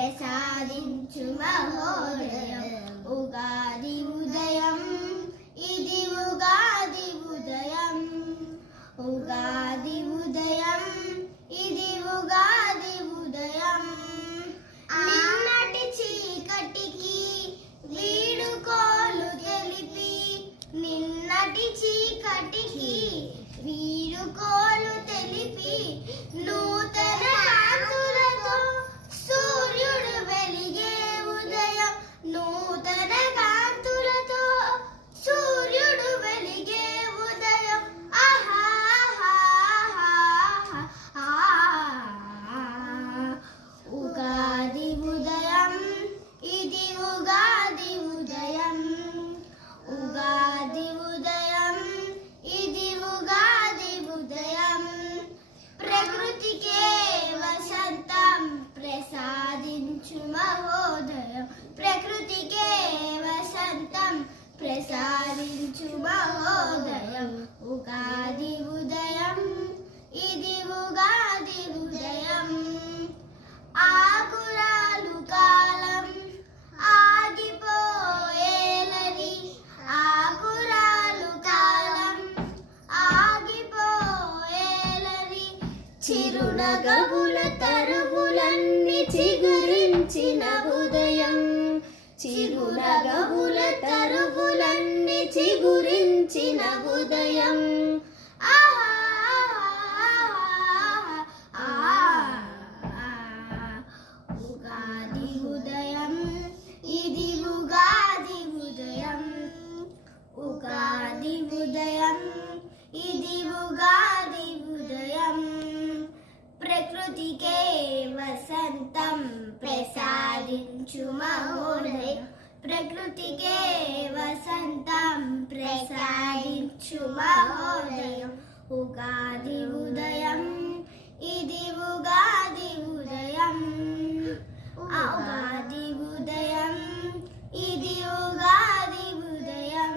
ప్రసాదించు మహోదయం ఉగాది ఉదయం ఇది ఉగాది ఉదయం ఉగాది ఉదయం ఇది ఉగాది ఉదయం నిన్నటి చీకటికి వీడుకోలు తెలిపి నిన్నటి చీకటికి వీడుకోలు తెలిపి నూతన కాంతులతో సూర్యుడు వెలిగే ఉదయం నూతన కాంతులతో సూర్యుడు వెలిగే ఉదయం ఆహా ఉగాది ఉదయం ఇది ఉగాది ఉదయం ఉగాది ఉదయం ఇది ఉగాది ఉదయం ప్రకృతికే వసంతం ప్రసాదించు మహోదయం ప్రకృతికే వసంతం ప్రసాదించు మహోదయం ఉగాది ఉదయం ఇది ఉగాది ఉదయం ఆకురాలు కాలం ఆగిపోయేలని ఆకురాలు కాలం ఆగిపోయేలని చిరునగవుల తరువులన్నీ చిగురించిన ఉదయం చిరునగవుల తరువులన్నీ చిగురించిన ఉదయం ఉగాది ఉదయం ఇది ఉగాది ఉదయం ఉగాది ఉదయం ఇది ఉగాది ఉదయం ప్రకృతికే వసంతం ప్రసాదించు మహోదయం ప్రకృతికే వసంతం ప్రసాదించు మహోదయం ఉగాది ఉదయం ఇది ఉగాది ఉదయం ఉగాది ఉదయం ఇది ఉగాది ఉదయం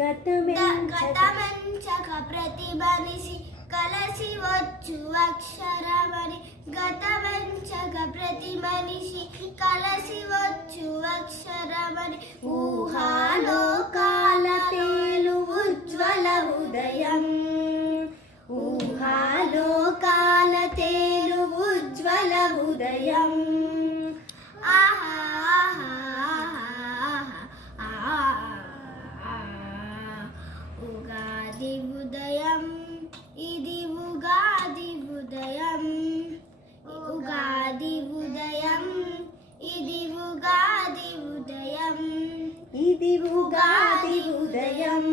గతమెంచక ప్రతి మనిషి కలసి వచ్చు అక్షరమని గతమెంచక ప్రతి మనిషి కలసి వచ్చు అక్షరమని ఊహాలోకాల తేలు ఉజ్వల ఉదయం ఊహాలోకాల తేలు ఉజ్వల ఉదయం ఉగాది ఉదయం ఇది ఉగాది ఉదయం ఉగాది ఉదయం ఇది ఉగాది ఉదయం ఇది ఉగాది ఉదయం